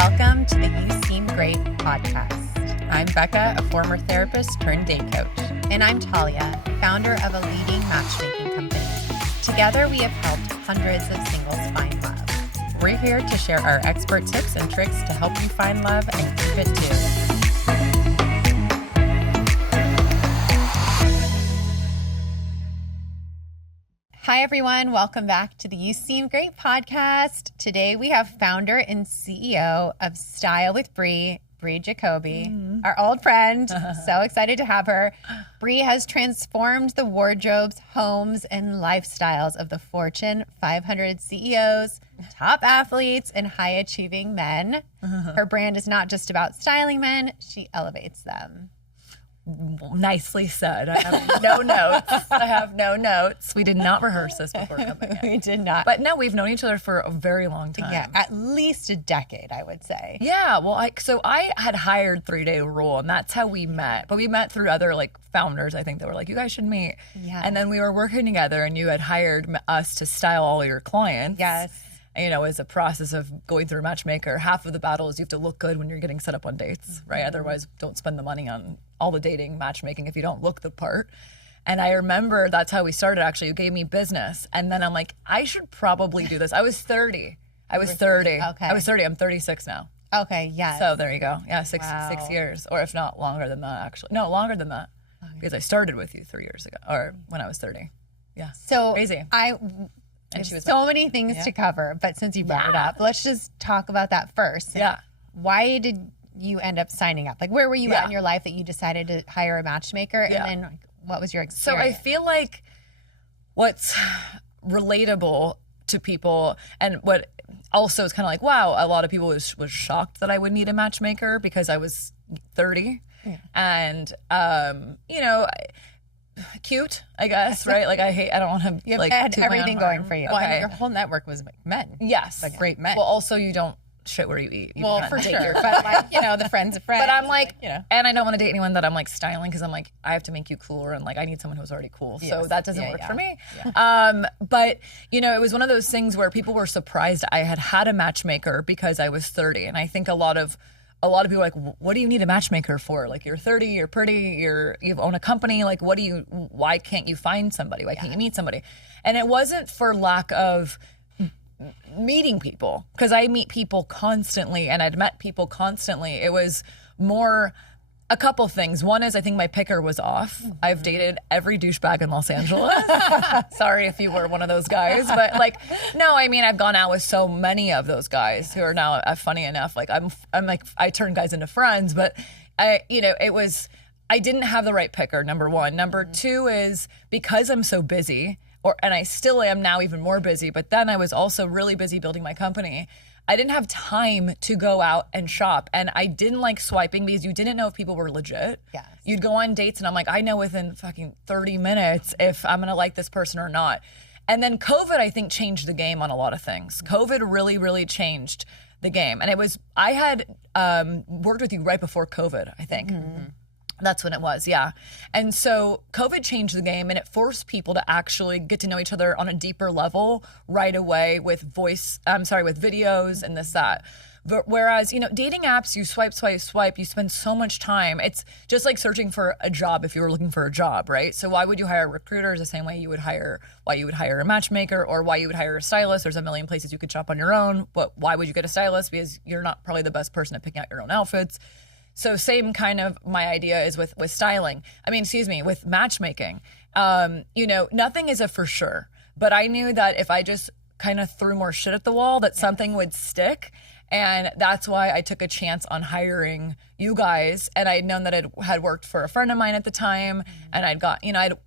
Welcome to the You Seem Great podcast. I'm Becca, a former therapist turned date coach. And I'm Talia, founder of a leading matchmaking company. Together, we have helped hundreds of singles find love. We're here to share our expert tips and tricks to help you find love and keep it too. Hi, everyone. Welcome back to the You Seem Great podcast. Today, we have founder and CEO of Style with Bree Jacoby, our old friend. So excited to have her. Bree has transformed the wardrobes, homes, and lifestyles of the Fortune 500 CEOs, top athletes, and high-achieving men. Her brand is not just about styling men, she elevates them. Nicely said. I have no notes. We did not rehearse this before coming in. We did not. But no, we've known each other for a very long time. Yeah, at least a decade, I would say. Yeah, well, I had hired 3 Day Rule, and that's how we met. But we met through other founders, I think, that were like, you guys should meet. Yeah. And then we were working together, and you had hired us to style all your clients. Yes. And, as a process of going through a matchmaker, half of the battle is you have to look good when you're getting set up on dates, right? Otherwise, don't spend the money on all the dating matchmaking if you don't look the part. And I remember that's how we started, actually. You gave me business. And then I'm like, I should probably do this. I was 30. Okay. I was 30. I'm 36 now. Okay, yes. So there you go. Yeah, six Wow. years. Or if not longer than that, actually. No, longer than that. Because I started with you 3 years ago. Or when I was 30. Yeah. So crazy. And she was so many things to cover, but since you brought it up, let's just talk about that first. Yeah. Why did you end up signing up? Where were you at in your life that you decided to hire a matchmaker? Yeah. And then what was your experience? So I feel like what's relatable to people, and what also is kind of wow, a lot of people was shocked that I would need a matchmaker because I was 30. Yeah. And, cute, I guess, right? I don't want to had toot my own everything horn. going for you. Well, I Okay. mean, your whole network was men. Yes. Great men. Well, also you don't shit where you eat. You Well, can't for date sure. your- But the friends of friends. But I'm and and I don't want to date anyone that I'm styling because I'm I have to make you cooler, and I need someone who's already cool. So Yes. that doesn't Yeah, work yeah. for me. But it was one of those things where people were surprised I had a matchmaker because I was 30, and I think a lot of people are like, what do you need a matchmaker for? You're 30, you're pretty, you own a company. Why can't you find somebody? Why can't you meet somebody? And it wasn't for lack of meeting people, because I meet people constantly and I'd met people constantly. It was more a couple things. One is I think my picker was off. I've dated every douchebag in Los Angeles. Sorry if you were one of those guys, but no, I've gone out with so many of those guys who are now funny enough. I turn guys into friends, but I didn't have the right picker, number one. Number two is because I'm so busy, and I still am now even more busy, but then I was also really busy building my company. I didn't have time to go out and shop, and I didn't like swiping because you didn't know if people were legit. Yes. You'd go on dates and I'm I know within fucking 30 minutes if I'm gonna like this person or not. And then COVID, I think, changed the game on a lot of things. COVID really, really changed the game. And I had worked with you right before COVID, I think. Mm-hmm. That's when it was, yeah. And so COVID changed the game, and it forced people to actually get to know each other on a deeper level right away with videos and this, that. But whereas, dating apps, you swipe, you spend so much time. It's just like searching for a job if you were looking for a job, right? So why would you hire recruiters the same way you would hire a matchmaker, or why you would hire a stylist? There's a million places you could shop on your own, but why would you get a stylist? Because you're not probably the best person at picking out your own outfits. So same kind of my idea is with styling. With matchmaking. Nothing is a for sure, but I knew that if I just kind of threw more shit at the wall, that something would stick. And that's why I took a chance on hiring you guys. And I'd known that it had worked for a friend of mine at the time. And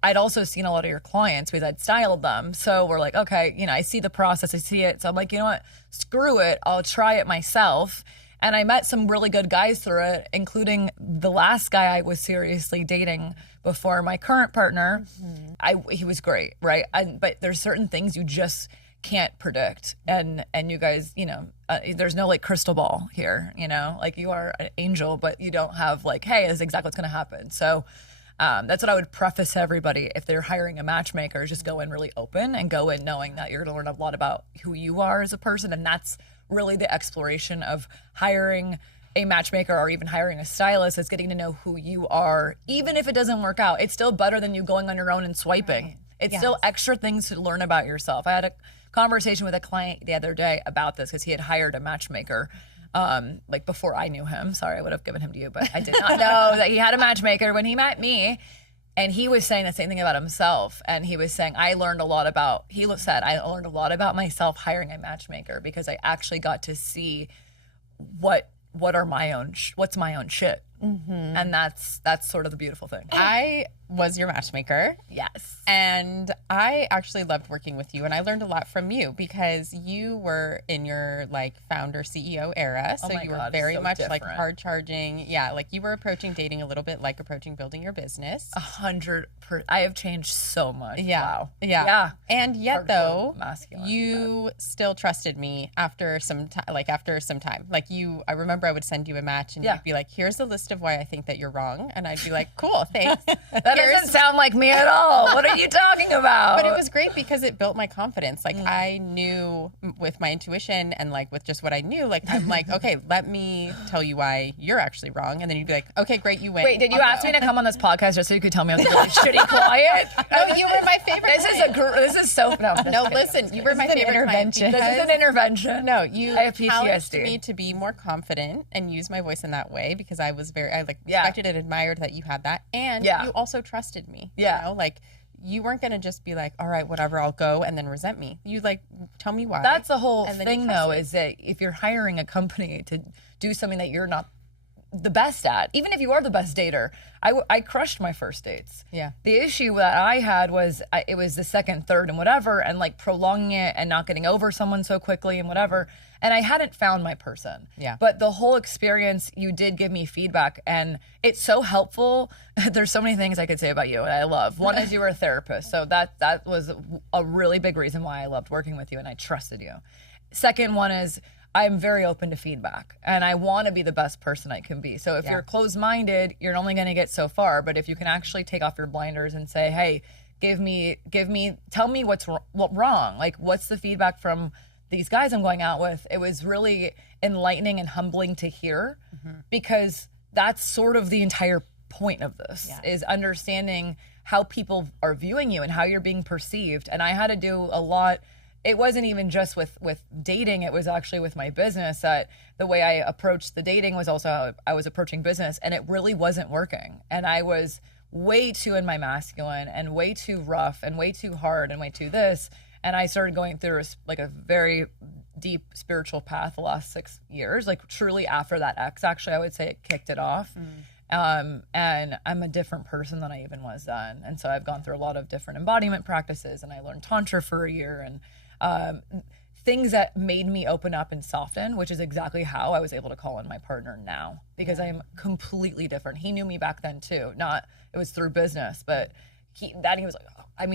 I'd also seen a lot of your clients because I'd styled them. So we're okay, I see the process, I see it. So I'm you know what, screw it, I'll try it myself. And I met some really good guys through it, including the last guy I was seriously dating before my current partner. Mm-hmm. He was great, right? But there's certain things you just can't predict. And you guys, there's no crystal ball here, you are an angel, but you don't have hey, this is exactly what's going to happen. So That's what I would preface everybody if they're hiring a matchmaker, is just go in really open and go in knowing that you're going to learn a lot about who you are as a person. And that's really the exploration of hiring a matchmaker or even hiring a stylist, is getting to know who you are. Even if it doesn't work out, it's still better than you going on your own and swiping. Right. It's still extra things to learn about yourself. I had a conversation with a client the other day about this because he had hired a matchmaker like before I knew him. Sorry, I would have given him to you, but I did not know that he had a matchmaker when he met me. And he was saying the same thing about himself. And he was saying, I learned a lot about myself hiring a matchmaker, because I actually got to see what's my own shit. And that's sort of the beautiful thing. I was your matchmaker. Yes. And I actually loved working with you, and I learned a lot from you because you were in your like founder CEO era. So you were very much different. Like hard charging. Yeah. Like you were approaching dating a little bit like approaching building your business. 100%. I have changed so much. Yeah. Wow. Yeah. And yet though, masculine, you still trusted me after some time, like I remember I would send you a match and you'd be like, here's a list of why I think that you're wrong. And I'd be like, cool, thanks. That doesn't sound like me at all. What are you talking about? But it was great because it built my confidence. Like I knew with my intuition and like with just what I knew, like I'm like, okay, let me tell you why you're actually wrong. And then you'd be like, okay, great, you win. Wait, did you ask me to come on this podcast just so you could tell me I was really shitty client? No, you were my favorite. This is so no. Listen, you were my favorite intervention. This is an intervention. No, you I have challenged PTSD. me to be more confident and use my voice in that way because I was respected and admired that you had that, and you also trusted me. Yeah, you know, like you weren't gonna just be like, all right, whatever, I'll go, and then resent me. You like tell me why. That's the whole thing, though, is that if you're hiring a company to do something that you're not the best at, even if you are the best dater, I crushed my first dates. Yeah. The issue that I had was it was the second, third, and whatever, and like prolonging it and not getting over someone so quickly and whatever. And I hadn't found my person. Yeah. But the whole experience, you did give me feedback, and it's so helpful. There's so many things I could say about you, and I love. One is you were a therapist, so that was a really big reason why I loved working with you, and I trusted you. Second one is I'm very open to feedback, and I want to be the best person I can be. So if you're closed-minded, you're only going to get so far. But if you can actually take off your blinders and say, hey, tell me what's wrong. Like, what's the feedback from these guys I'm going out with? It was really enlightening and humbling to hear, because that's sort of the entire point of this, is understanding how people are viewing you and how you're being perceived. And I had to do a lot. It wasn't even just with dating, it was actually with my business, that the way I approached the dating was also how I was approaching business, and it really wasn't working. And I was way too in my masculine and way too rough and way too hard and way too this. And I started going through a very deep spiritual path the last 6 years, like truly after that ex, actually, I would say it kicked it off. And I'm a different person than I even was then. And so I've gone through a lot of different embodiment practices, and I learned Tantra for a year, and things that made me open up and soften, which is exactly how I was able to call in my partner now, because I am completely different. He knew me back then too. It was through business, but he was like,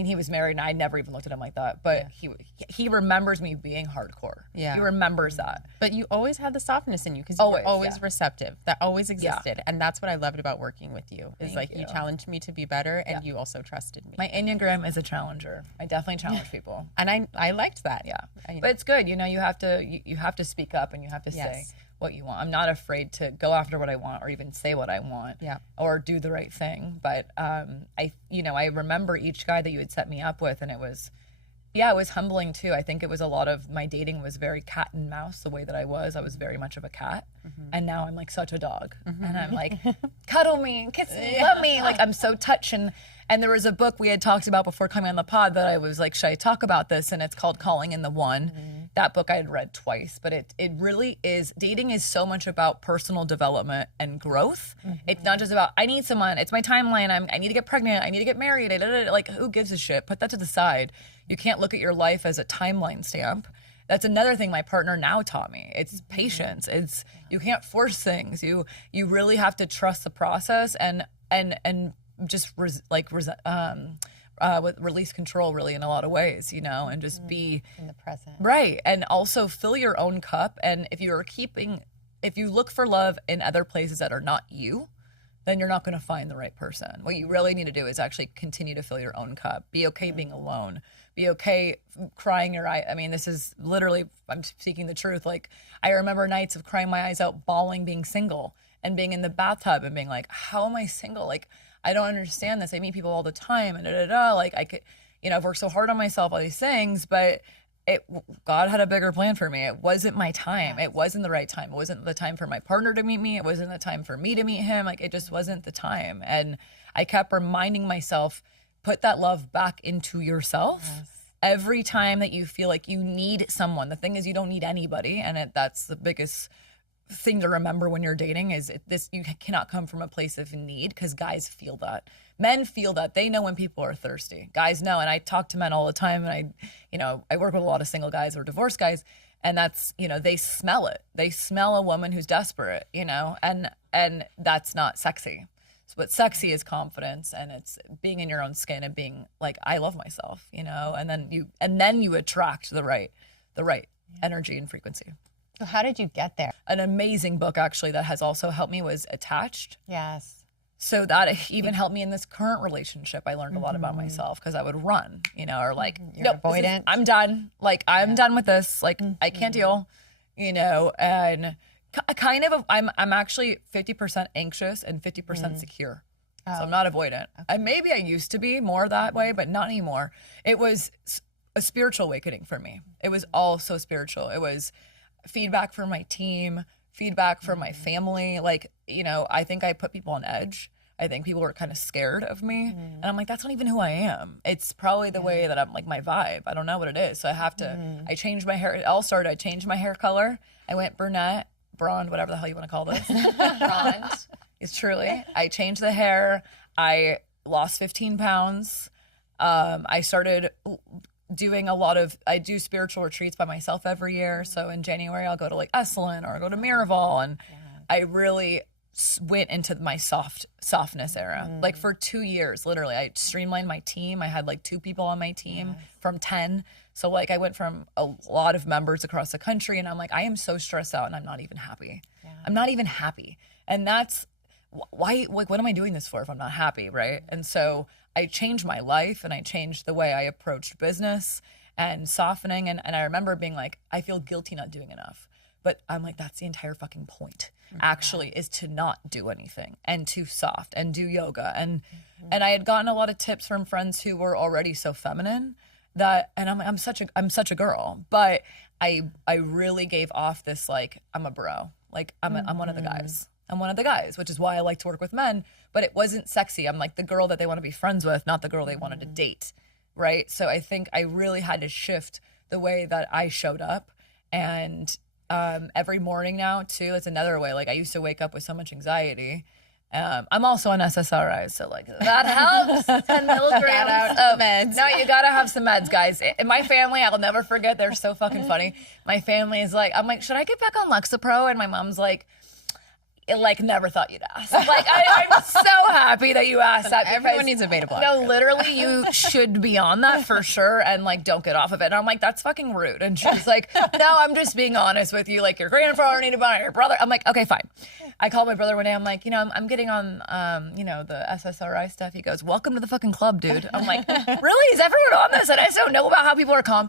he was married, and I never even looked at him like that, but he remembers me being hardcore. Yeah. He remembers that. But you always had the softness in you, because you were always receptive. That always existed. Yeah. And that's what I loved about working with you, is Thank you challenged me to be better, and you also trusted me. My Enneagram is a challenger. I definitely challenge people. And I liked that. Yeah. But it's good. You have to speak up, and you have to say what you want. I'm not afraid to go after what I want, or even say what I want, or do the right thing. But I remember each guy that you had set me up with, and it was humbling too. I think it was a lot of my dating was very cat and mouse. The way that I was very much of a cat, and now I'm like such a dog, and I'm like, cuddle me and kiss me, love me. Like, I'm so touched. And there was a book we had talked about before coming on the pod that I was like, should I talk about this? And it's called Calling in the One. That book I had read twice, but it really is, dating is so much about personal development and growth. It's not just about, I need someone, it's my timeline, I need to get pregnant, I need to get married, like, who gives a shit? Put that to the side. You can't look at your life as a timeline stamp. That's another thing my partner now taught me. It's patience. It's, you can't force things. You really have to trust the process and just release control, really, in a lot of ways, and just be in the present. Right. And also fill your own cup. And if you look for love in other places that are not you, then you're not going to find the right person. What you really need to do is actually continue to fill your own cup. Be okay being alone. Be okay crying your eye. I mean, this is literally, I'm speaking the truth. Like, I remember nights of crying my eyes out, bawling, being single, and being in the bathtub and being like, how am I single? Like, I don't understand this. I meet people all the time and Like, I could, I've worked so hard on myself, all these things, but God had a bigger plan for me. It wasn't my time. It wasn't the right time. It wasn't the time for my partner to meet me. It wasn't the time for me to meet him. Like, it just wasn't the time. And I kept reminding myself, put that love back into yourself. Yes. Every time that you feel like you need someone. The thing is, you don't need anybody. And that's the biggest thing to remember when you're dating is you cannot come from a place of need, because guys feel that. Men feel that. They know when people are thirsty. Guys know. And I talk to men all the time, and I work with a lot of single guys or divorced guys, and that's, they smell it. They smell a woman who's desperate, and that's not sexy. So what's sexy is confidence, and it's being in your own skin and being like, I love myself, and then you attract the right energy and frequency. So how did you get there? An amazing book, actually, that has also helped me was Attached. Yes. So that even helped me in this current relationship. I learned a lot about myself, because I would run, or like, you're avoidant. I'm done. Like, I'm done with this. Like, I can't deal, and kind of, I'm actually 50% anxious and 50% secure. Oh. So I'm not avoidant. Okay. Maybe I used to be more that way, but not anymore. It was a spiritual awakening for me. It was all so spiritual. It was feedback from my team, feedback from my family. Like, I think I put people on edge. I think people were kind of scared of me. And I'm like, that's not even who I am. It's probably the way that I'm, like, my vibe. I don't know what it is. So I have to, I changed my hair. It all started, I changed my hair color. I went brunette, blonde, whatever the hell you want to call this. Blonde. It's truly. I changed the hair. I lost 15 pounds. I started doing I do spiritual retreats by myself every year. So in January, I'll go to like Esalen, or I'll go to Miraval, and I really went into my softness era. Like, for 2 years, literally, I streamlined my team. I had like 2 people on my team from 10. So like, I went from a lot of members across the country, and I'm like, I am so stressed out, and I'm not even happy. I'm not even happy. And that's why, like, what am I doing this for if I'm not happy, right? And so I changed my life, and I changed the way I approached business and softening. And I remember being like, I feel guilty not doing enough. But I'm like, that's the entire fucking point, actually, is to not do anything and to soft and do yoga. And I had gotten a lot of tips from friends who were already so feminine that, and I'm such a girl, but I really gave off this, like, I'm a bro. Like, I'm one of the guys. I'm one of the guys, which is why I like to work with men, but it wasn't sexy. I'm like the girl that they want to be friends with, not the girl they wanted to date, right? So I think I really had to shift the way that I showed up. And every morning now, too, that's another way. Like, I used to wake up with so much anxiety. I'm also on SSRIs, so like that helps. 10 milligrams of meds. No, you gotta have some meds, guys. In my family, I'll never forget, they're so fucking funny. My family is like, I'm like, should I get back on Lexapro? And my mom's like, never thought you'd ask. Like, I'm so happy that you asked that. Everyone needs a beta blocker. No, literally, you should be on that for sure, and like, don't get off of it. And I'm like, that's fucking rude. And she's like, no, I'm just being honest with you. Like, your grandfather needed one, your brother. I'm like, okay, fine. I called my brother one day. I'm like, I'm getting on, the SSRI stuff. He goes, welcome to the fucking club, dude. I'm like, really? Is everyone on this? And I just don't know about how people are calm.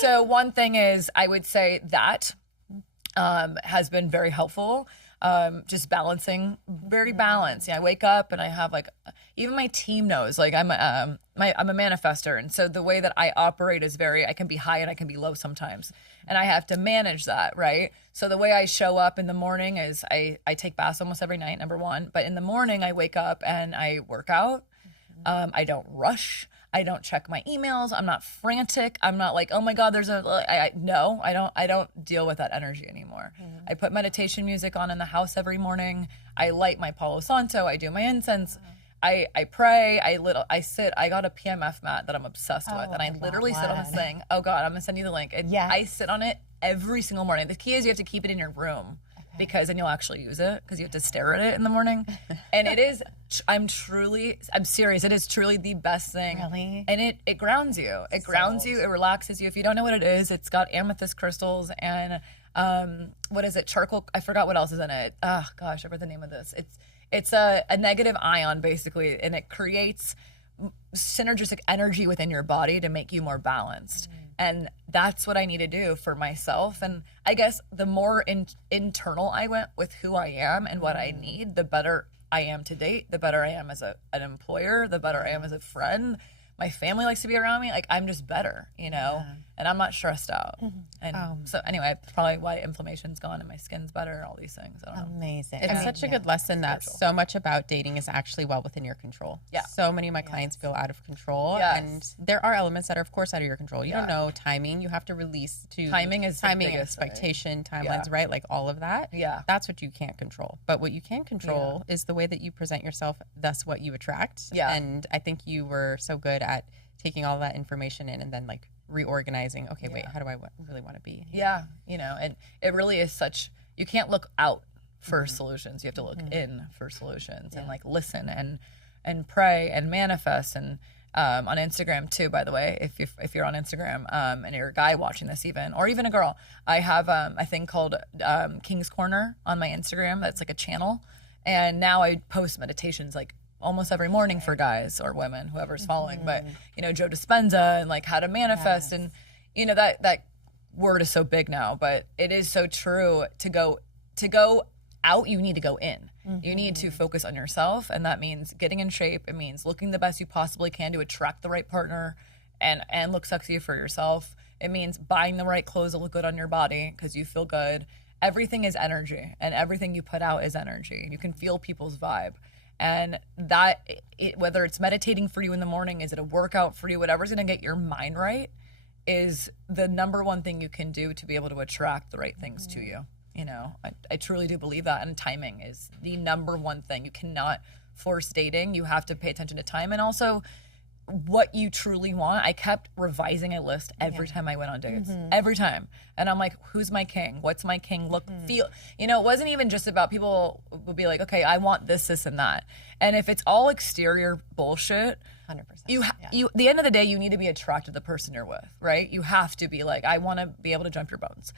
So one thing is, I would say that has been very helpful. Just balancing, very balanced. I wake up and I have like, even my team knows, like, I'm a manifester. And so the way that I operate is I can be high and I can be low sometimes. And I have to manage that, right? So the way I show up in the morning is I take baths almost every night, number one. But in the morning I wake up and I work out. I don't rush. I don't check my emails. I'm not frantic. I'm not like, oh my God, no, I don't deal with that energy anymore. I put meditation music on in the house every morning. I light my Palo Santo. I do my incense. I pray. I sit. I got a PMF mat that I'm obsessed with. And I literally sit on this thing. Oh God, I'm going to send you the link. I sit on it every single morning. The key is you have to keep it in your room. Because then you'll actually use it, because you have to stare at it in the morning. And it is, I'm serious, it is truly the best thing. Really? And it grounds you. It grounds you, it relaxes you. If you don't know what it is, it's got amethyst crystals and, what is it, charcoal, I forgot what else is in it. Oh gosh, I forgot the name of this. it's a negative ion basically, and it creates synergistic energy within your body to make you more balanced. And that's what I need to do for myself. And I guess the more internal I went with who I am and what I need, the better I am to date, the better I am as an employer, the better I am as a friend. My family likes to be around me. Like, I'm just better, you know, and I'm not stressed out. And so anyway, probably why inflammation's gone and my skin's better, all these things. I don't know. Amazing. It's such a good lesson that so much about dating is actually well within your control. Yeah. So many of my clients feel out of control. Yes. And there are elements that are, of course, out of your control. You don't know timing. You have to release to timing expectation, timelines, right? Like all of that. Yeah. That's what you can't control. But what you can control is the way that you present yourself, thus what you attract. Yeah. And I think you were so good at taking all that information in and then like reorganizing. Okay, wait, how do I really want to be? Yeah, you know, and it really is such, you can't look out for solutions. You have to look in for solutions and like listen and pray and manifest. And on Instagram too, by the way, if you're on Instagram and you're a guy watching this even, or even a girl, I have a thing called King's Corner on my Instagram. That's like a channel. And now I post meditations like almost every morning for guys or women, whoever's following. But, you know, Joe Dispenza and like how to manifest. And, you know, that word is so big now, but it is so true. To go out, you need to go in. You need to focus on yourself. And that means getting in shape. It means looking the best you possibly can to attract the right partner and look sexy for yourself. It means buying the right clothes that look good on your body because you feel good. Everything is energy, and everything you put out is energy. You can feel people's vibe. And that, whether it's meditating for you in the morning, is it a workout for you, whatever's going to get your mind right, is the number one thing you can do to be able to attract the right things to you. You know, I truly do believe that. And timing is the number one thing. You cannot force dating. You have to pay attention to time and also what you truly want. I kept revising a list every time I went on dates, every time. And I'm like, who's my king? What's my king look, feel? You know, it wasn't even just about, people would be like, okay, I want this, this, and that. And if it's all exterior bullshit, 100%. The end of the day, you need to be attracted to the person you're with, right? You have to be like, I want to be able to jump your bones.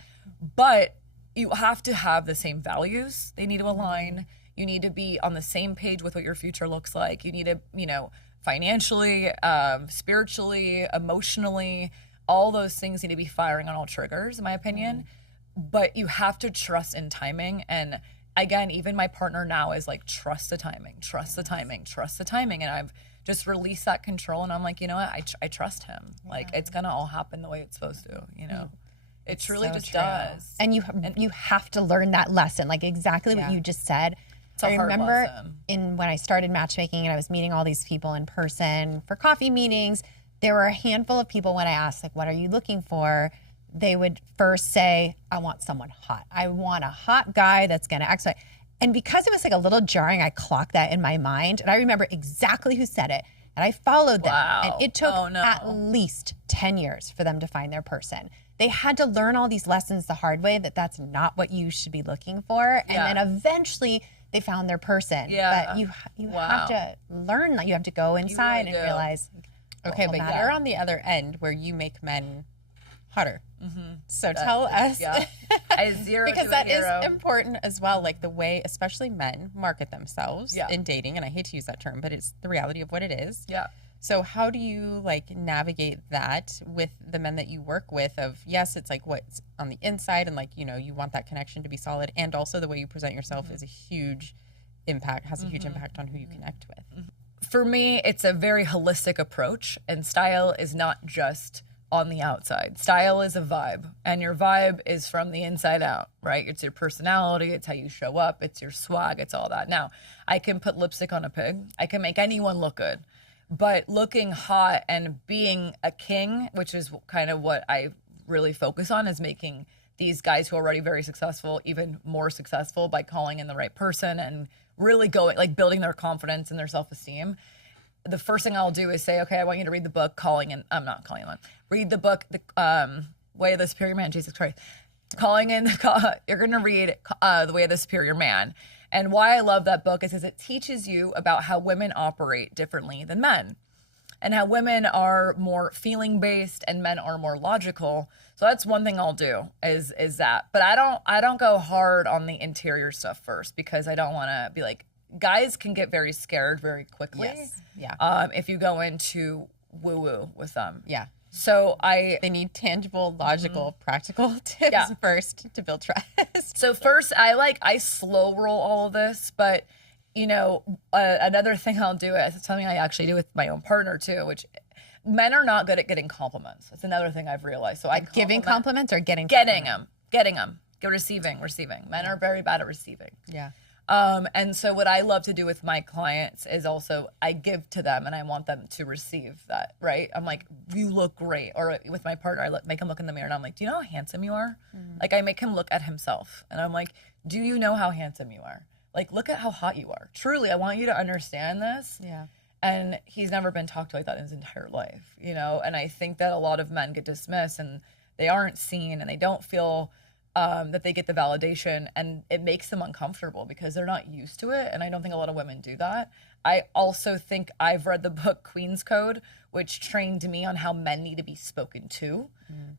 But you have to have the same values. They need to align. You need to be on the same page with what your future looks like. You need to, you know, financially, spiritually, emotionally, all those things need to be firing on all triggers, in my opinion. But you have to trust in timing. And again, even my partner now is like, trust the timing, trust the timing, trust the timing. And I've just released that control. And I'm like, you know what? I trust him. Like, it's going to all happen the way it's supposed to, you know? It truly just does. And you have to learn that lesson, like exactly what you just said. I remember when I started matchmaking and I was meeting all these people in person for coffee meetings, there were a handful of people when I asked, like, what are you looking for? They would first say, I want someone hot. I want a hot guy that's going to X, Y. And because it was like a little jarring, I clocked that in my mind. And I remember exactly who said it. And I followed them. And it took at least 10 years for them to find their person. They had to learn all these lessons the hard way, that that's not what you should be looking for. And then eventually they found their person. Yeah. But you have to learn that. You have to go inside and realize. Okay, but you're on the other end where you make men hotter. So tell us. Because that is important as well. Like the way, especially men, market themselves in dating. And I hate to use that term, but it's the reality of what it is. Yeah. So how do you like navigate that with the men that you work with of, yes, it's like what's on the inside and like, you know, you want that connection to be solid, and also the way you present yourself is a huge impact, has a huge impact on who you connect with. For me, it's a very holistic approach, and style is not just on the outside. Style is a vibe, and your vibe is from the inside out, right? It's your personality, it's how you show up, it's your swag, it's all that. Now, I can put lipstick on a pig, I can make anyone look good. But looking hot and being a king, which is kind of what I really focus on, is making these guys who are already very successful even more successful by calling in the right person and really going, like building their confidence and their self-esteem. The first thing I'll do is say, okay, I want you to read the book, read the book, The Way of the Superior Man, Jesus Christ. You're going to read The Way of the Superior Man. And why I love that book is because it teaches you about how women operate differently than men, and how women are more feeling based and men are more logical. So that's one thing I'll do is that. But I don't go hard on the interior stuff first, because I don't want to be like guys can get very scared very quickly. Yes. Yeah. If you go into woo-woo with them. Yeah. So they need tangible, logical, practical tips first to build trust. So first, I slow roll all of this, but another thing I'll do is something I actually do with my own partner too, which men are not good at getting compliments. That's another thing I've realized. So giving compliments or getting them, receiving. Men are very bad at receiving. Yeah. And so what I love to do with my clients is also I give to them and I want them to receive that, right? I'm like, you look great. Or with my partner, I make him look in the mirror and I'm like, do you know how handsome you are? Like I make him look at himself and I'm like, do you know how handsome you are? Like, look at how hot you are. Truly, I want you to understand this. Yeah. And he's never been talked to like that in his entire life, And I think that a lot of men get dismissed and they aren't seen and they don't feel that they get the validation, and it makes them uncomfortable because they're not used to it. And I don't think a lot of women do that. I also think I've read the book Queen's Code, which trained me on how men need to be spoken to.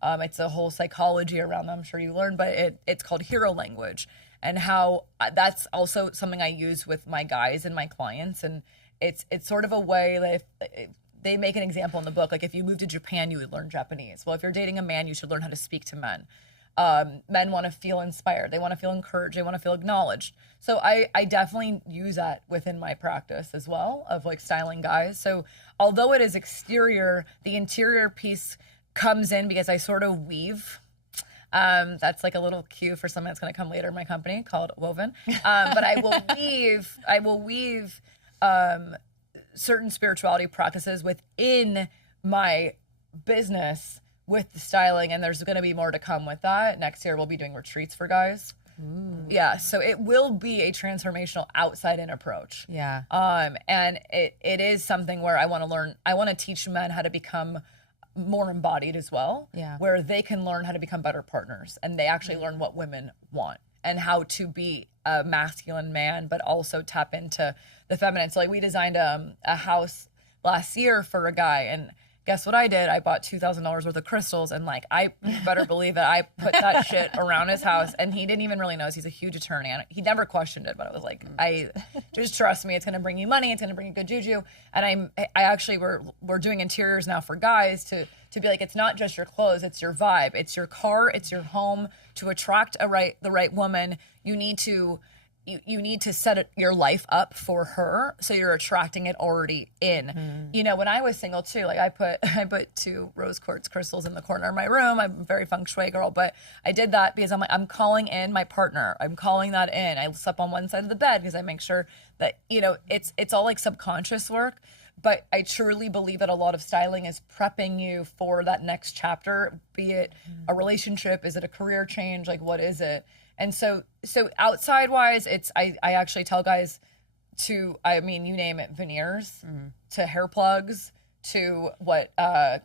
It's a whole psychology around that, I'm sure you learned, but it's called hero language, and how that's also something I use with my guys and my clients. And it's sort of a way that if they make an example in the book, like if you moved to Japan, you would learn Japanese. Well, if you're dating a man, you should learn how to speak to men. Men want to feel inspired. They want to feel encouraged. They want to feel acknowledged. So I definitely use that within my practice as well of like styling guys. So although it is exterior, the interior piece comes in because I sort of weave. That's like a little cue for something that's going to come later in my company called Woven. But I will weave certain spirituality practices within my business with the styling, and there's going to be more to come with that. Next year, we'll be doing retreats for guys. Ooh. Yeah, so it will be a transformational outside-in approach. Yeah. And it is something where I want to learn. I want to teach men how to become more embodied as well. Yeah. Where they can learn how to become better partners, and they actually learn what women want and how to be a masculine man, but also tap into the feminine. So like we designed a house last year for a guy, and guess what I did? I bought $2,000 worth of crystals, and like I better believe that I put that shit around his house, and he didn't even really know. He's a huge attorney, and he never questioned it. But I was like, I just trust me. It's gonna bring you money. It's gonna bring you good juju. And I actually we're doing interiors now for guys to be like, it's not just your clothes, it's your vibe, it's your car, it's your home. To attract the right woman, you need to set your life up for her, so you're attracting it already in. When I was single too, like I put 2 rose quartz crystals in the corner of my room. I'm a very feng shui girl, but I did that because I'm like, I'm calling in my partner. I'm calling that in. I slept on one side of the bed because I make sure that it's all like subconscious work. But I truly believe that a lot of styling is prepping you for that next chapter, be it a relationship, is it a career change, like what is it? And so outside wise, I actually tell guys you name it, veneers, to hair plugs, to what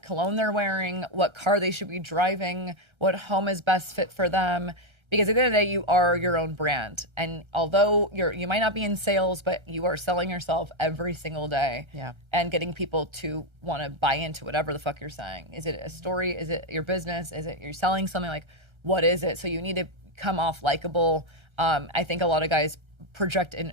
cologne they're wearing, what car they should be driving, what home is best fit for them. Because at the end of the day, you are your own brand. And although you might not be in sales, but you are selling yourself every single day. Yeah. And getting people to want to buy into whatever the fuck you're saying. Is it a story? Is it your business? Is it you're selling something? Like, what is it? So you need to come off likable. I think a lot of guys project in,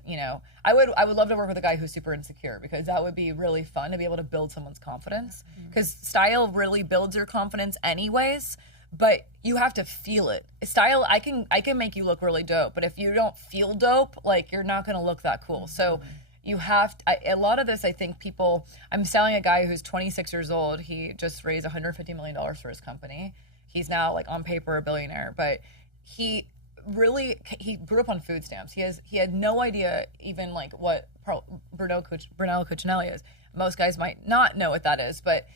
I would love to work with a guy who's super insecure, because that would be really fun to be able to build someone's confidence, because style really builds your confidence anyways, but you have to feel it. Style, I can make you look really dope, but if you don't feel dope, like, you're not going to look that cool. So you have to, a lot of this, I think I'm selling a guy who's 26 years old. He just raised $150 million for his company. He's now like on paper a billionaire, but he grew up on food stamps. He had no idea even like what Brunello Cucinelli is. Most guys might not know what that is, but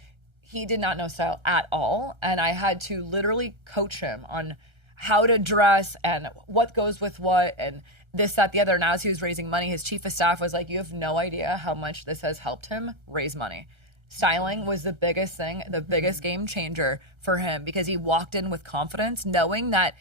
he did not know style at all. And I had to literally coach him on how to dress and what goes with what and this, that, the other. And as he was raising money, his chief of staff was like, you have no idea how much this has helped him raise money. Styling was the biggest thing, the biggest game changer for him, because he walked in with confidence, knowing that,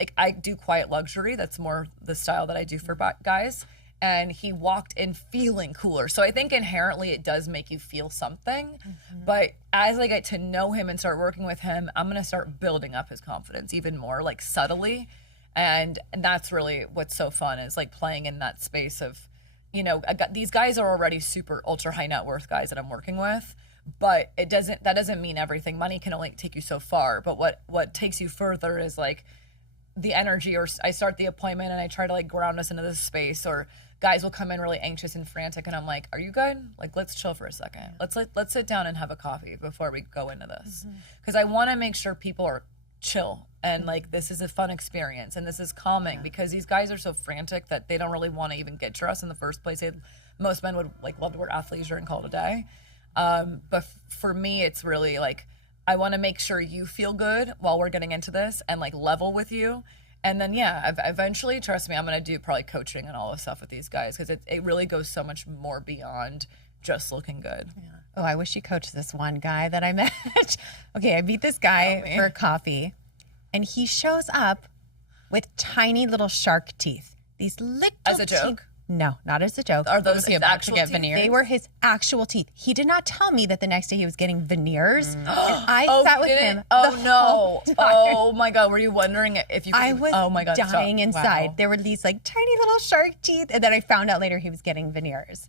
like, I do quiet luxury. That's more the style that I do for guys. And he walked in feeling cooler. So I think inherently it does make you feel something. But as I get to know him and start working with him, I'm going to start building up his confidence even more, like subtly. And that's really what's so fun, is like playing in that space of these guys are already super ultra high net worth guys that I'm working with, but that doesn't mean everything. Money can only take you so far, but what takes you further is like the energy, or I start the appointment and I try to like ground us into this space, or guys will come in really anxious and frantic and I'm like, are you good? Like, let's chill for a second. Let's sit down and have a coffee before we go into this. Because I want to make sure people are chill and like this is a fun experience and this is calming, because these guys are so frantic that they don't really want to even get to us in the first place. Most men would like love to wear athleisure and call it a day. But for me, it's really like, I want to make sure you feel good while we're getting into this and like level with you. And then, eventually, trust me, I'm going to do probably coaching and all this stuff with these guys, because it really goes so much more beyond just looking good. Yeah. Oh, I wish you coached this one guy that I met. Okay, I meet this guy for coffee, and he shows up with tiny little shark teeth. These little As a joke? No, not as a joke. Are those his actual get teeth? veneers? They were his actual teeth. He did not tell me that the next day he was getting veneers. And I sat with him. Oh my God. Were you wondering if you could? I was oh my God, dying stop. inside. Wow. There were these like tiny little shark teeth. And then I found out later he was getting veneers.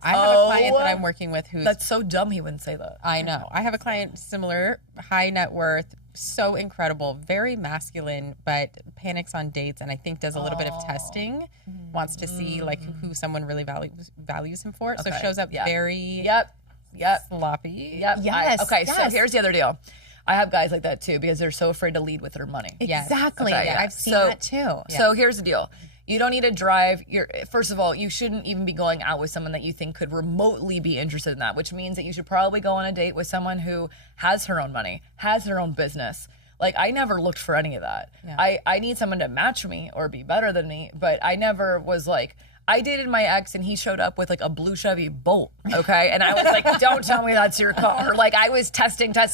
I have a client that I'm working with who's... That's so dumb he wouldn't say that. I know. I have a client similar, high net worth, so incredible, very masculine, but panics on dates and I think does a little bit of testing, wants to see like who someone really values him for. So shows up very sloppy. So here's the other deal. I have guys like that too, because they're so afraid to lead with their money. Exactly. Okay, I've seen that too. So here's the deal. You don't need to drive first of all, you shouldn't even be going out with someone that you think could remotely be interested in that, which means that you should probably go on a date with someone who has her own money, has her own business. Like, I never looked for any of that. Yeah. I need someone to match me or be better than me, but I never was like, I dated my ex and he showed up with like a blue Chevy Bolt, okay? And I was like, don't tell me that's your car. Like, I was testing. I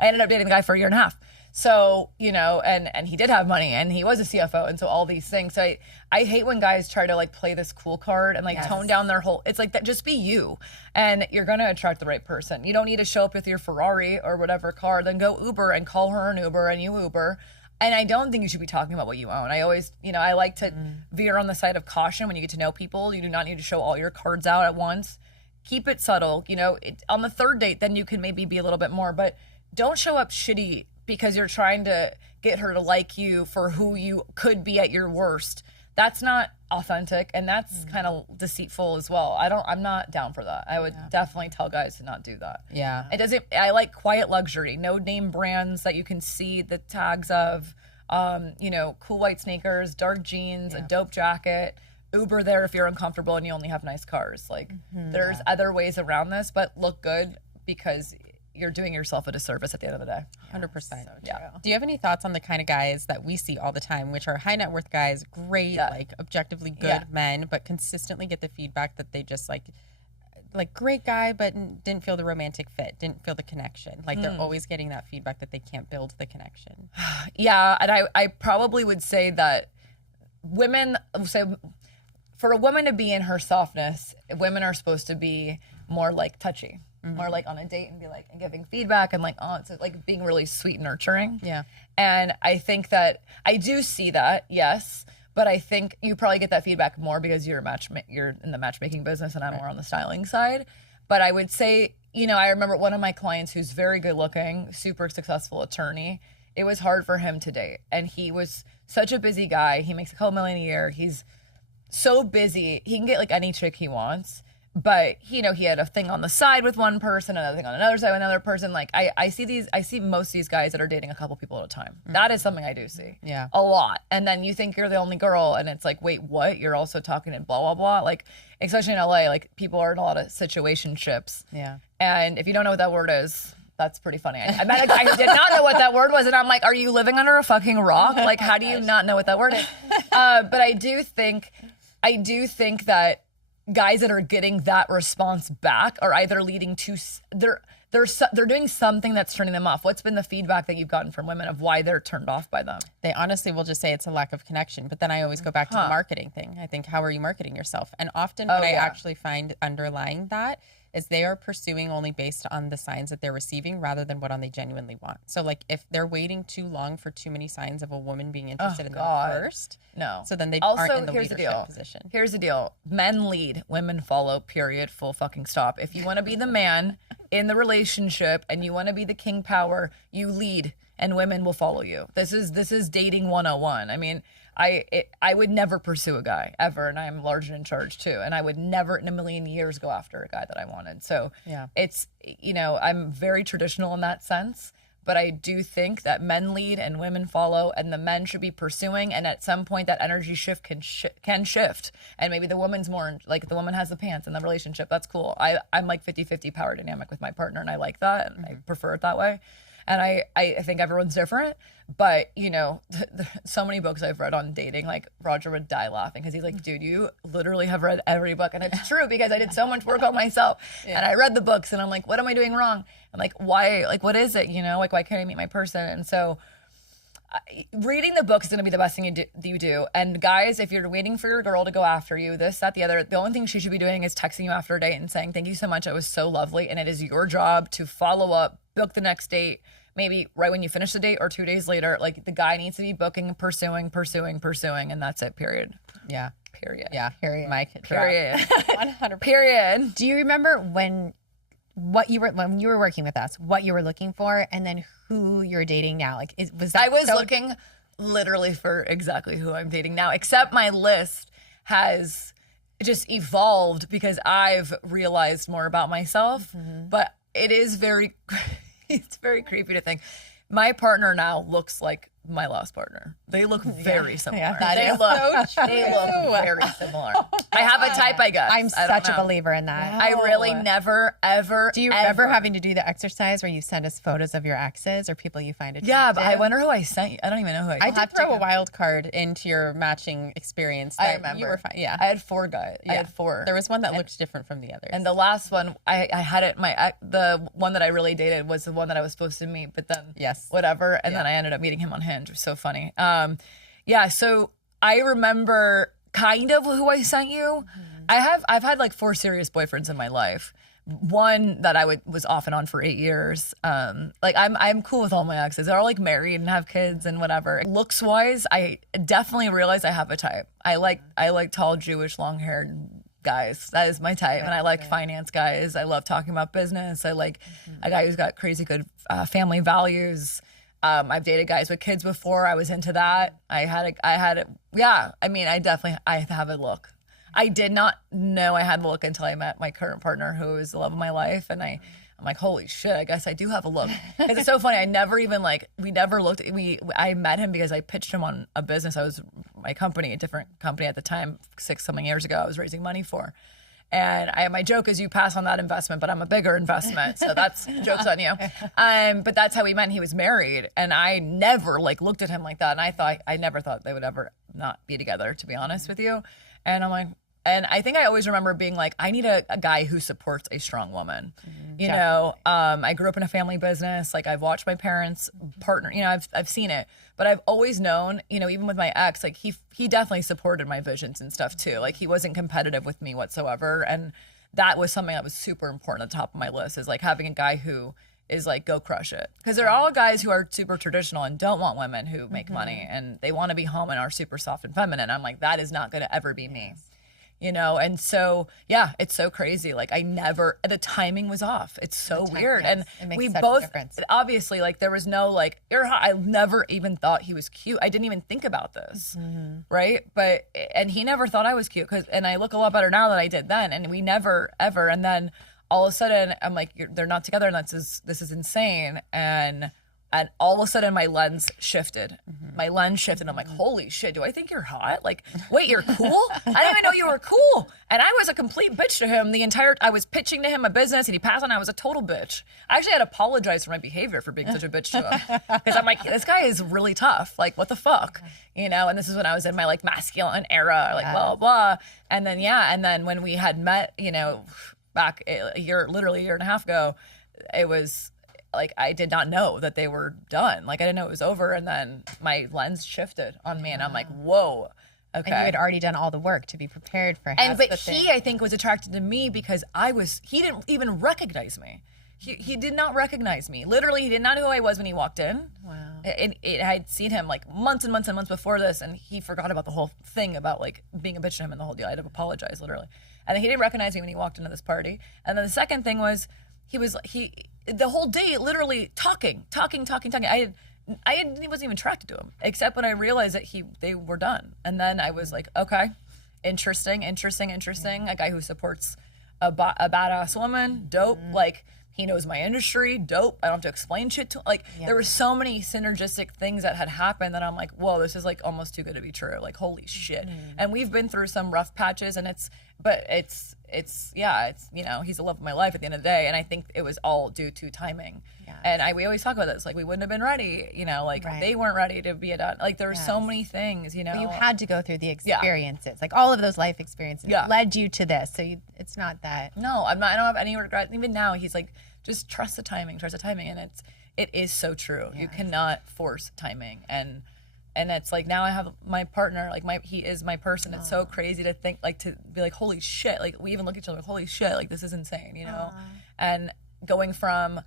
ended up dating the guy for a year and a half. So, and he did have money and he was a CFO. And so all these things. So I hate when guys try to like play this cool card and like tone down their whole, it's like that, just be you and you're going to attract the right person. You don't need to show up with your Ferrari or whatever car, then go Uber and call her an Uber and you Uber. And I don't think you should be talking about what you own. I always, I like to veer on the side of caution when you get to know people. You do not need to show all your cards out at once. Keep it subtle. On the third date, then you can maybe be a little bit more, but don't show up shitty because you're trying to get her to like you for who you could be at your worst. That's not authentic, and that's kind of deceitful as well. I'm not down for that. I would definitely tell guys to not do that. Yeah. I like quiet luxury, no name brands that you can see the tags of, cool white sneakers, dark jeans, a dope jacket, Uber there if you're uncomfortable and you only have nice cars. Like there's other ways around this, but look good, because you're doing yourself a disservice at the end of the day. 100%. So Do you have any thoughts on the kind of guys that we see all the time, which are high net worth guys, great, like objectively good men, but consistently get the feedback that they just like great guy, but didn't feel the romantic fit, didn't feel the connection. Like they're always getting that feedback that they can't build the connection. Yeah, and I probably would say that for a woman to be in her softness, women are supposed to be more like touchy. More like on a date and be like, and giving feedback and like, it's like being really sweet and nurturing. Yeah. And I think that I do see that, yes, but I think you probably get that feedback more because you're in the matchmaking business and I'm more on the styling side. But I would say, I remember one of my clients who's very good looking, super successful attorney. It was hard for him to date. And he was such a busy guy. He makes a couple million a year. He's so busy. He can get like any chick he wants. But, he had a thing on the side with one person, another thing on another side with another person. Like, I see most of these guys that are dating a couple people at a time. That is something I do see. Yeah. A lot. And then you think you're the only girl, and it's like, wait, what? You're also talking in blah, blah, blah. Like, especially in LA, like, people are in a lot of situationships. Yeah. And if you don't know what that word is, that's pretty funny. I met a guy who did not know what that word was, and I'm like, are you living under a fucking rock? Like, how do you not know what that word is? But I do think that guys that are getting that response back are either leading to they're doing something that's turning them off. What's been the feedback that you've gotten from women of why they're turned off by them? They honestly will just say it's a lack of connection, but then I always go back to the marketing thing. I think, how are you marketing yourself? And often what I actually find underlying that, is they are pursuing only based on the signs that they're receiving rather than what they genuinely want. So like if they're waiting too long for too many signs of a woman being interested in them first, so then they aren't in the leadership position. Here's the deal. Men lead, women follow, period, full fucking stop. If you want to be the man in the relationship and you want to be the king power, you lead and women will follow you. This is dating 101. I mean, I would never pursue a guy ever, and I am large and in charge too, and I would never in a million years go after a guy that I wanted. So it's, you know, I'm very traditional in that sense, but I do think that men lead and women follow, and the men should be pursuing, and at some point that energy shift can shift, and maybe the woman's more like the woman has the pants in the relationship. That's cool. I'm like 50-50 power dynamic with my partner, and I like that, and I prefer it that way. And I think everyone's different, but you know, so many books I've read on dating, like Roger would die laughing because he's like, dude, you literally have read every book. And it's true because I did so much work on myself and I read the books and I'm like, what am I doing wrong? I'm like, why, like, what is it? You know, like, why can't I meet my person? And so reading the book is going to be the best thing you do. And guys, if you're waiting for your girl to go after you, this, that, the other, the only thing she should be doing is texting you after a date and saying, thank you so much. It was so lovely. And it is your job to follow up, book the next date, maybe right when you finish the date or 2 days later. Like the guy needs to be booking, pursuing. And that's it, period. Yeah. Period. Yeah. Period. Mike. Period. 100%. Period. Do you remember when you were working with us, what you were looking for, and then who you're dating now? Like, was that? I was looking literally for exactly who I'm dating now, except my list has just evolved because I've realized more about myself. But it is it's very creepy to think my partner now looks like my last partner. They look very similar. Yeah, they look very similar. I have a type, I guess. I'm such a believer in that. I really never, ever. Do you ever having to do the exercise where you send us photos of your exes or people you find attractive? Yeah, but I wonder who I sent you. I don't even know who I did throw a wild card into your matching experience. I remember. You were fine. Yeah. I had 4 guys. Yeah. I had 4. There was one that looked different from the others. And the last one, I had it, the one that I really dated was the one that I was supposed to meet, but then whatever. And then I ended up meeting him on Hinge. It was so funny. So I remember kind of who I sent you. I've had like 4 serious boyfriends in my life. One that I was off and on for 8 years. Like I'm cool with all my exes. They're all like married and have kids and whatever. Looks wise, I definitely realize I have a type. I like tall Jewish long haired guys. That is my type. And I like finance guys. I love talking about business. I like a guy who's got crazy good family values. I've dated guys with kids before. I was into that. I have a look. I did not know I had a look until I met my current partner, who is the love of my life. And I'm like, holy shit, I guess I do have a look. It's so funny. I never even I met him because I pitched him on a business. I was my company, a different company at the time, 6-something years ago, I was raising money for. And my joke is you pass on that investment, but I'm a bigger investment. So that's joke's on you. But that's how we met. And he was married. And I never looked at him like that. And I never thought they would ever not be together, to be honest with you. And I'm like, and I think I always remember being like, I need a guy who supports a strong woman. You know, I grew up in a family business. Like I've watched my parents partner, you know, I've seen it, but I've always known, you know, even with my ex, like he definitely supported my visions and stuff too. Like he wasn't competitive with me whatsoever. And that was something that was super important at the top of my list, is like having a guy who is like, go crush it. Because there are all guys who are super traditional and don't want women who make money, and they want to be home and are super soft and feminine. I'm like, that is not going to ever be me. You know, and so, yeah, it's so crazy. Like the timing was off. It's so weird. Yes. And we both, obviously, like there was no like, I never even thought he was cute. I didn't even think about this. Right. And he never thought I was cute, and I look a lot better now than I did then. And we never, ever. And then all of a sudden I'm like, they're not together. And this is insane. And all of a sudden my lens shifted. My lens shifted. I'm like, holy shit, do I think you're hot? Like, wait, you're cool? I didn't even know you were cool. And I was a complete bitch to him I was pitching to him a business and he passed on. I was a total bitch. I actually had to apologize for my behavior for being such a bitch to him. Because I'm like, this guy is really tough. Like, what the fuck? You know, and this is when I was in my like masculine era, like blah, blah, blah. And then when we had met, you know, back literally a year and a half ago, it was like, I did not know that they were done. Like, I didn't know it was over. And then my lens shifted on me and I'm like, whoa. Okay. And you had already done all the work to be prepared for him. But he, I think, was attracted to me because he didn't even recognize me. He did not recognize me. Literally, he did not know who I was when he walked in. Wow. And I'd seen him like months and months and months before this, and he forgot about the whole thing about like being a bitch to him and the whole deal. I had to apologize, literally. And then he didn't recognize me when he walked into this party. And then the second thing was, he the whole day literally talking. I wasn't even attracted to him, except when I realized that they were done. And then I was like, okay, interesting. A guy who supports a badass woman, dope. Like, he knows my industry, dope. I don't have to explain shit to him. Like, there were so many synergistic things that had happened that I'm like, whoa, this is like almost too good to be true. Like, holy shit. And we've been through some rough patches, and it's he's the love of my life at the end of the day. And I think it was all due to timing. Yeah. And we always talk about this, like, we wouldn't have been ready, they weren't ready to be done. Like, there were so many things, But you had to go through the experiences, like all of those life experiences led you to this. So it's not that. No, I don't have any regret. Even now, he's like, just trust the timing. And it is so true. Yes. You cannot force timing. And it's like, now I have my partner, like he is my person. It's so crazy to think, like, to be like, holy shit. Like, we even look at each other like, holy shit, like, this is insane, And going from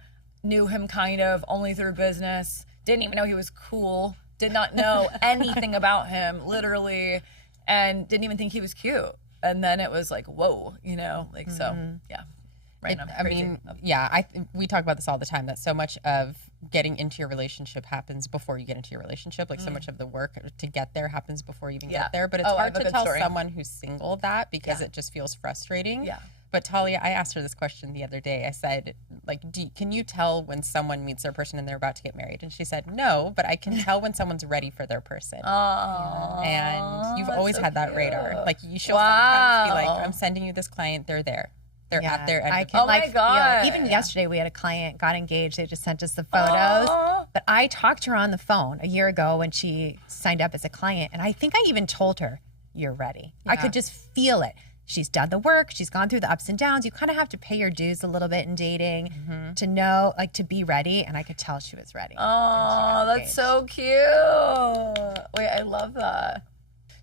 knew him kind of only through business, didn't even know he was cool, did not know anything about him, literally, and didn't even think he was cute. And then it was like, whoa, so, yeah. We talk about this all the time, that so much of getting into your relationship happens before you get into your relationship. Like, so much of the work to get there happens before you even get there. But it's hard to tell someone who's single that, because it just feels frustrating. Yeah. But Talia, I asked her this question the other day. I said, like, can you tell when someone meets their person and they're about to get married? And she said, no, but I can tell when someone's ready for their person. Oh, and you've always had that radar. Like, she'll sometimes be like, I'm sending you this client, they're there. They're at their end. Oh my God. Even yesterday we had a client got engaged. They just sent us the photos. But I talked to her on the phone a year ago when she signed up as a client. And I think I even told her, you're ready. Yeah. I could just feel it. She's done the work. She's gone through the ups and downs. You kind of have to pay your dues a little bit in dating to know, like, to be ready. And I could tell she was ready. Oh, that's so cute. Wait, I love that.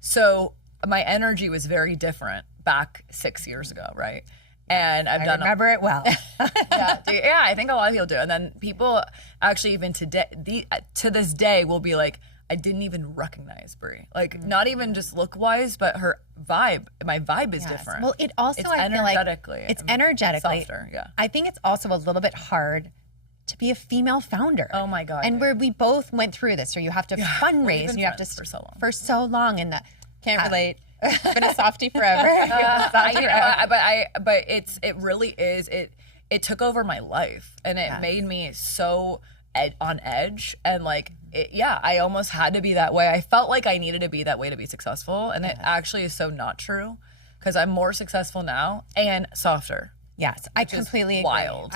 So my energy was very different back 6 years ago, right? And I remember it well. I think a lot of people do. And then people actually even today, to this day, will be like, I didn't even recognize Bree. Like, not even just look-wise, but her vibe. My vibe is different. Well, it also, I feel like it's energetically softer. Yeah. I think it's also a little bit hard to be a female founder. Oh my God. And where we both went through this, or you have to fundraise, and you have to for so long, and that can't relate. Been a softie forever. But it really is. It took over my life, and it made me so on edge, and like, I almost had to be that way. I felt like I needed to be that way to be successful, and it actually is so not true, because I'm more successful now and softer. Yes, I completely agree. Wild.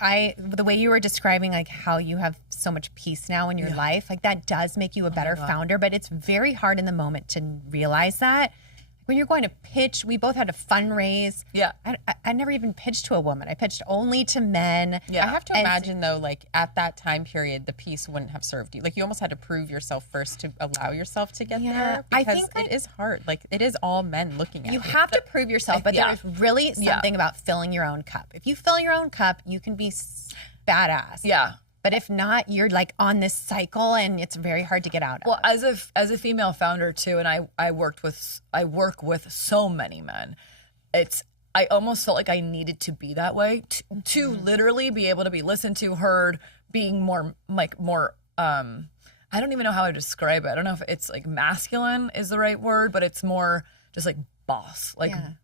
I the way you were describing, like, how you have so much peace now in your life, like, that does make you a better founder, but it's very hard in the moment to realize that. When you're going to pitch, we both had to fundraise. Yeah. I never even pitched to a woman. I pitched only to men. Yeah. I have to imagine, though, like, at that time period, the piece wouldn't have served you. Like, you almost had to prove yourself first to allow yourself to get there. I Because think it is hard. Like, it is all men looking at you. You have to prove yourself, but there is really something about filling your own cup. If you fill your own cup, you can be badass. Yeah. But if not, you're like on this cycle, and it's very hard to get out of. Well, as a female founder too, and I work with so many men. I almost felt like I needed to be that way to literally be able to be listened to, heard, being more. I don't even know how to describe it. I don't know if it's like masculine is the right word, but it's more just like boss,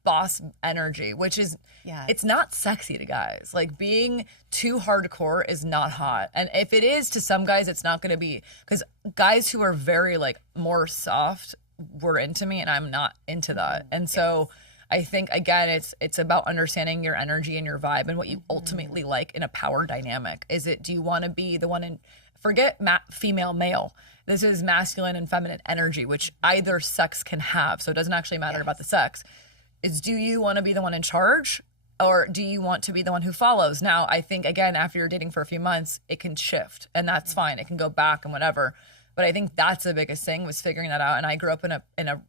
boss energy, which is, it's not sexy to guys. Like, being too hardcore is not hot. And if it is to some guys, it's not going to be, because guys who are very like more soft were into me, and I'm not into that. And so I think, again, it's about understanding your energy and your vibe and what you ultimately like in a power dynamic. Do you want to be the one in, forget female, male. This is masculine and feminine energy, which either sex can have. So it doesn't actually matter about the sex. Do you want to be the one in charge, or do you want to be the one who follows? Now, I think, again, after you're dating for a few months, it can shift, and that's fine. It can go back and whatever. But I think that's the biggest thing, was figuring that out. And I grew up in a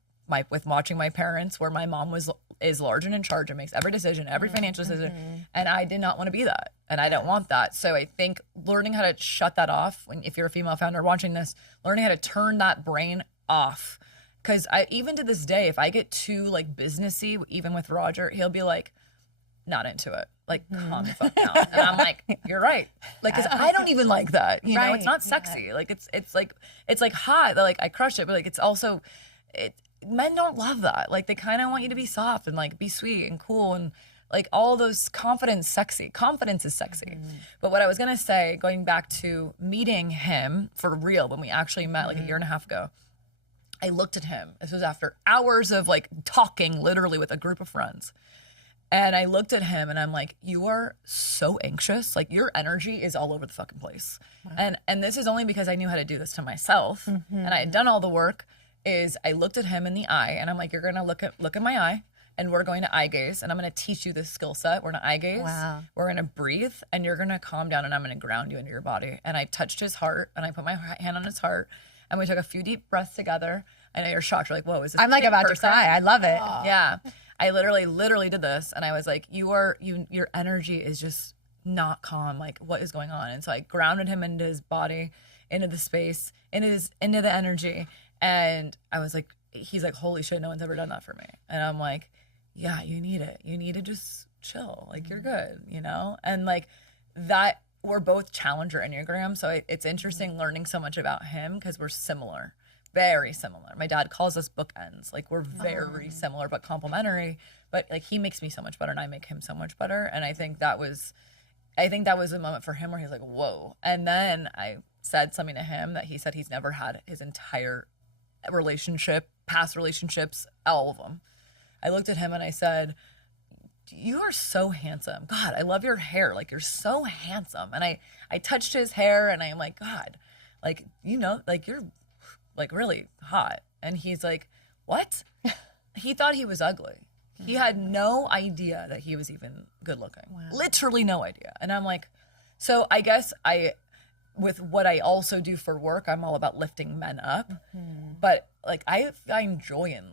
with watching my parents, where my mom is large and in charge and makes every decision, every financial decision, and I did not want to be that, and I don't want that. So I think learning how to shut that off, if you're a female founder watching this, learning how to turn that brain off. Because even to this day, if I get too like businessy, even with Roger, he'll be like, not into it. Like, calm the fuck down. And I'm like, you're right. Like, because I don't even like that. You know, it's not sexy. Like, it's like hot. Like, I crush it, but like, it's also, men don't love that. Like, they kind of want you to be soft and like be sweet and cool and like all those confidence is sexy. But what I was gonna say, going back to meeting him for real, when we actually met like a year and a half ago, I looked at him. This was after hours of like talking literally with a group of friends. And I looked at him and I'm like, you are so anxious. Like, your energy is all over the fucking place. Wow. And this is only because I knew how to do this to myself. And I had done all the work. Is I looked at him in the eye and I'm like, you're going to look at my eye and we're going to eye gaze and I'm going to teach you this skill set. We're going to eye gaze. Wow. We're going to breathe and you're going to calm down and I'm going to ground you into your body. And I touched his heart and I put my hand on his heart and we took a few deep breaths together. I know you're shocked. You're like, whoa, is this? I'm like about to cry. I love it. Yeah. I literally did this and I was like, your energy is just not calm. Like, what is going on? And so I grounded him into his body, into the space, into the energy. And I was like, he's like, holy shit, no one's ever done that for me. And I'm like, yeah, you need it. You need to just chill. Like, you're good, you know? And like that, we're both Challenger Enneagram. So it's interesting learning so much about him because we're similar. Very similar. My dad calls us bookends. Like, we're very similar but complementary. But like, he makes me so much better and I make him so much better. And I think that was a moment for him where he's like, whoa. And then I said something to him that he said he's never had his entire relationship, past relationships, all of them. I looked at him and I said, you are so handsome. God, I love your hair. Like, you're so handsome. And I touched his hair and I'm like, God, like, you know, like, you're like really hot. And he's like, what? He thought he was ugly. He had no idea that he was even good looking. Wow. Literally no idea. And I'm like, so I guess with what I also do for work, I'm all about lifting men up. But like, I find joy in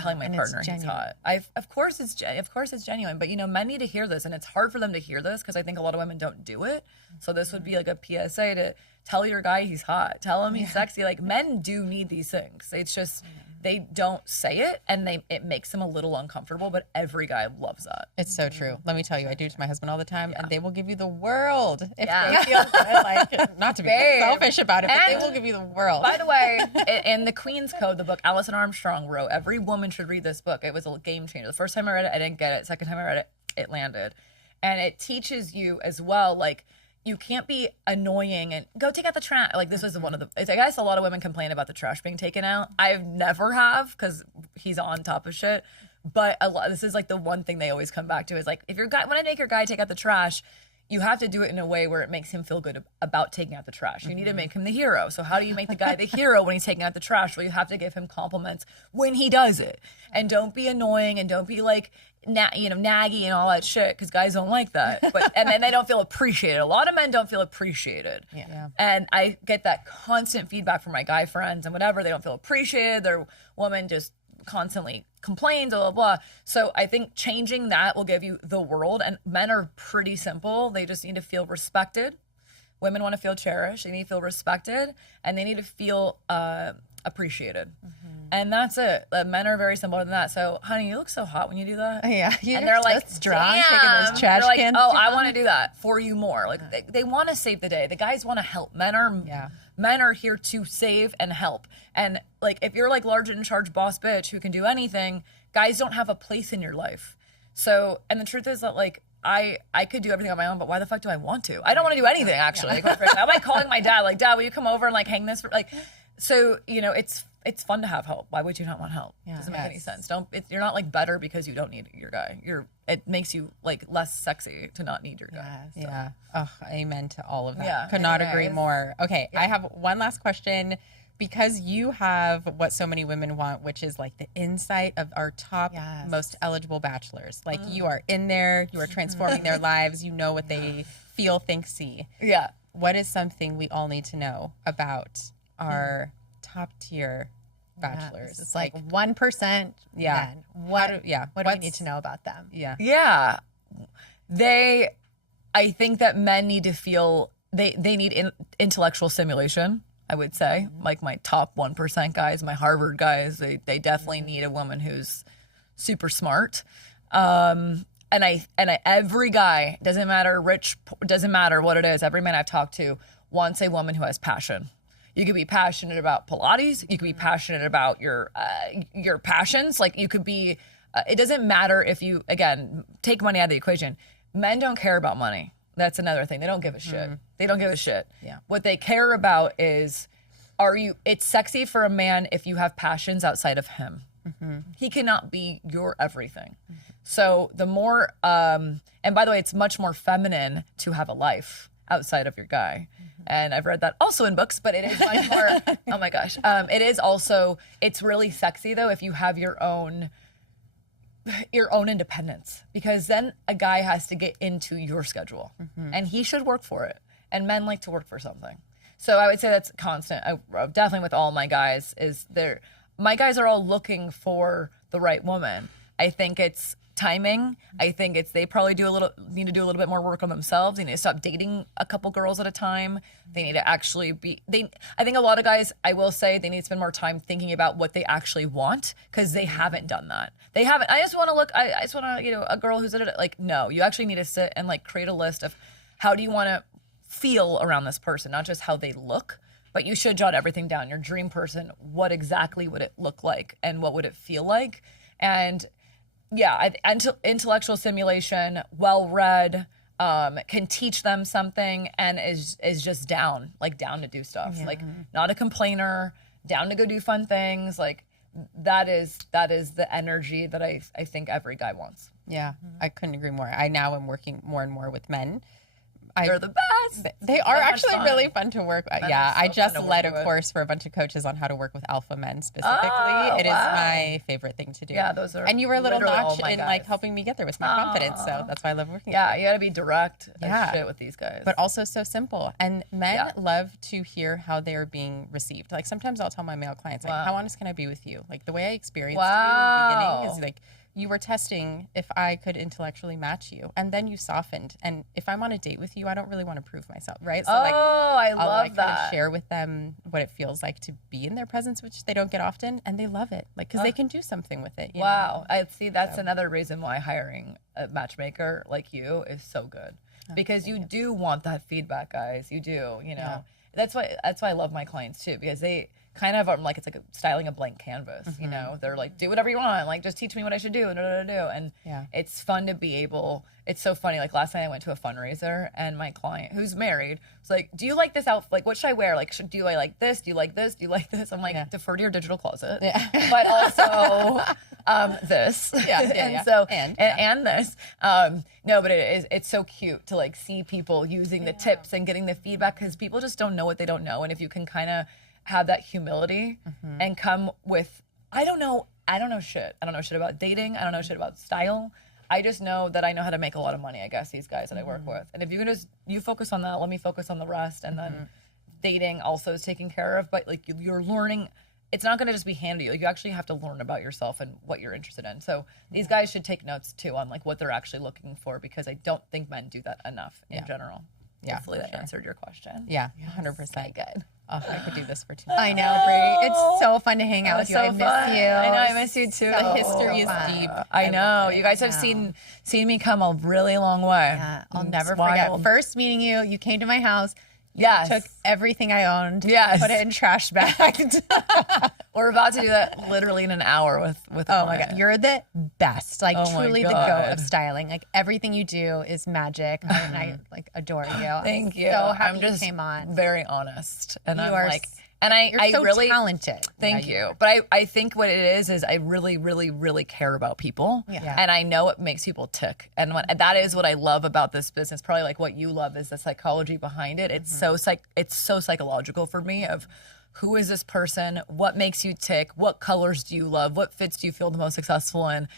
telling my partner he's hot. Of course it's genuine, but you know, men need to hear this and it's hard for them to hear this because I think a lot of women don't do it. So this would be like a PSA to tell your guy he's hot, tell him he's sexy. Like, men do need these things. It's just, they don't say it and it makes them a little uncomfortable, but every guy loves that. It's so true. Let me tell you, I do it to my husband all the time and they will give you the world if they feel good. Like, not to be selfish about it, but they will give you the world. By the way, in the Queen's Code, the book Alison Armstrong wrote, every woman should read this book. It was a game changer. The first time I read it, I didn't get it. Second time I read it, it landed. And it teaches you as well, like, you can't be annoying and go take out the trash. Like, this was one of the, I guess a lot of women complain about the trash being taken out. I've never have because he's on top of shit. But this is like the one thing they always come back to is like, if your guy, when I make your guy take out the trash, you have to do it in a way where it makes him feel good about taking out the trash. You need to make him the hero. So how do you make the guy the hero when he's taking out the trash? Well, you have to give him compliments when he does it. And don't be annoying and don't be like, naggy and all that shit, because guys don't like that. And then they don't feel appreciated. A lot of men don't feel appreciated. Yeah. And I get that constant feedback from my guy friends and whatever. They don't feel appreciated. Their woman just constantly complains, blah, blah, blah. So I think changing that will give you the world. And men are pretty simple. They just need to feel respected. Women want to feel cherished. They need to feel respected. And they need to feel appreciated. And that's it. Men are very similar than that. So, honey, you look so hot when you do that. Yeah. And they're like, strong, taking those trash like, cans. oh, I want to do that for you more. Like, they want to save the day. The guys want to help. Men are here to save and help. And like, if you're like large in charge boss bitch who can do anything, guys don't have a place in your life. So, and the truth is that like, I could do everything on my own, but why the fuck do I want to? I don't want to do anything, actually. Yeah. I'm like calling my dad, like, Dad, will you come over and like hang this? Like, so, you know, it's fun to have help. Why would you not want help? Yeah. Doesn't make any sense. You're not like better because you don't need your guy. It makes you like less sexy to not need your guy. Yes. So. Yeah. Oh, amen to all of that. Yeah. Could not agree more. Okay. Yeah. I have one last question. Because you have what so many women want, which is like the insight of our top most eligible bachelors. Like you are in there, you are transforming their lives, you know what they feel, think, see. Yeah. What is something we all need to know about our top tier bachelors. It's like 1%. Yeah. Men. What do we need to know about them? Yeah. Yeah. I think that men need to feel, they need intellectual stimulation, I would say. Like my top 1% guys, my Harvard guys, they definitely need a woman who's super smart. And every guy, doesn't matter rich, doesn't matter what it is, every man I've talked to wants a woman who has passion. You could be passionate about Pilates. You could be passionate about your passions. Like you could be, it doesn't matter if you, again, take money out of the equation. Men don't care about money. That's another thing. They don't give a shit. They don't give a shit. Yeah. What they care about is, it's sexy for a man if you have passions outside of him. He cannot be your everything. So the more, and by the way, it's much more feminine to have a life outside of your guy. And I've read that also in books, but it is much more, oh my gosh. It is also, it's really sexy though if you have your own independence, because then a guy has to get into your schedule and he should work for it. And men like to work for something. So I would say that's constant. Definitely with all my guys my guys are all looking for the right woman. I think it's timing. I think they probably need to do a little bit more work on themselves. They need to stop dating a couple girls at a time. They need to actually I think a lot of guys, I will say, they need to spend more time thinking about what they actually want, because they haven't done that. They haven't. I just want to a girl who's like, no, you actually need to sit and like create a list of how do you want to feel around this person, not just how they look, but you should jot everything down. Your dream person, what exactly would it look like and what would it feel like? And yeah, intellectual stimulation, well-read, can teach them something, and is just down to do stuff. Like not a complainer, down to go do fun things. Like that is the energy that I think every guy wants. Yeah, I couldn't agree more. I now am working more and more with men. They're the best. They are actually really fun to work with. Yeah, I just led a course for a bunch of coaches on how to work with alpha men specifically. It is my favorite thing to do. Yeah, those are. And you were a little notch in like helping me get there with my confidence. So that's why I love working with you. Yeah, you got to be direct as shit with these guys. But also so simple. And men love to hear how they're being received. Like sometimes I'll tell my male clients, like, how honest can I be with you? Like the way I experienced you in the beginning is like, you were testing if I could intellectually match you, and then you softened. And if I'm on a date with you, I don't really want to prove myself, right? So I love that. Kind of share with them what it feels like to be in their presence, which they don't get often, and they love it, like because they can do something with it. Wow, I see. That's another reason why hiring a matchmaker like you is so good, because you do want that feedback, guys. You do, That's why I love my clients too, because they kind of are like, it's like styling a blank canvas, they're like, do whatever you want, like just teach me what I should do, and it's fun to be able. It's so funny, like last night I went to a fundraiser and my client who's married was like, do you like this outfit, like what should I wear, like do I like this, do you like this, do you like this? I'm like, defer to your digital closet, but also this and this no, but it's so cute to like see people using the tips and getting the feedback, because people just don't know what they don't know. And if you can kind of have that humility and come with, I don't know shit. I don't know shit about dating. I don't know shit about style. I just know that I know how to make a lot of money, I guess, these guys that I work with. And if you can you focus on that, let me focus on the rest. And then dating also is taken care of. But like you're learning, it's not going to just be handed to you. Like, you actually have to learn about yourself and what you're interested in. So these guys should take notes too on like what they're actually looking for, because I don't think men do that enough in general. Yeah, hopefully that answered your question. Yeah, 100%. Okay, good. Oh, I could do this for 2 I know, Bree. It's so fun to hang out with you. I miss you. I know, I miss you too. The history is deep. I know. You guys have seen me come a really long way. Yeah, I'll never forget. First meeting you, you came to my house. Yes. Took everything I owned. Yes. Put it in trash bags. We're about to do that literally in an hour with oh my God. You're the best. Like truly the goat of styling. Like everything you do is magic. And I like adore you. Thank you. So happy I'm just you came on. very honest. And you I'm are like, and I so really talented. Thank you. But I think what it is I really, really, really care about people. Yeah. And I know it makes people tick. And that is what I love about this business. Probably like what you love is the psychology behind it. It's it's so psychological for me of who is this person? What makes you tick? What colors do you love? What fits do you feel the most successful in?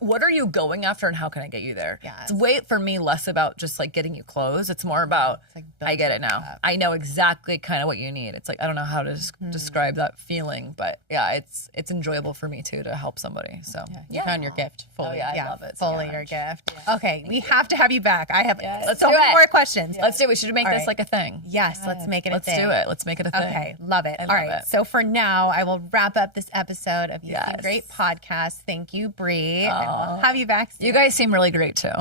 what are you going after and how can I get you there? Yes. It's way, for me, less about just like getting you clothes. It's more about, I get it now. I know exactly kind of what you need. It's like, I don't know how to describe that feeling, but yeah, it's enjoyable for me too to help somebody. So you found your gift fully. Oh yeah, I love it. Fully your gift. Yeah. Okay, we have to have you back. I have let's so do many it. more questions. Let's do it. We should make this like a thing. Yes, let's make it a thing. Let's do it. Let's make it a thing. Okay, love it. All right, so for now, I will wrap up this episode of You Seem Great podcast. Thank you, Bree. And we'll have you back soon. You guys seem really great too.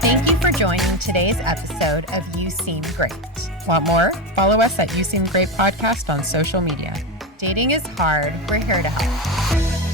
Thank you for joining today's episode of You Seem Great. Want more? Follow us at You Seem Great Podcast on social media. Dating is hard. We're here to help.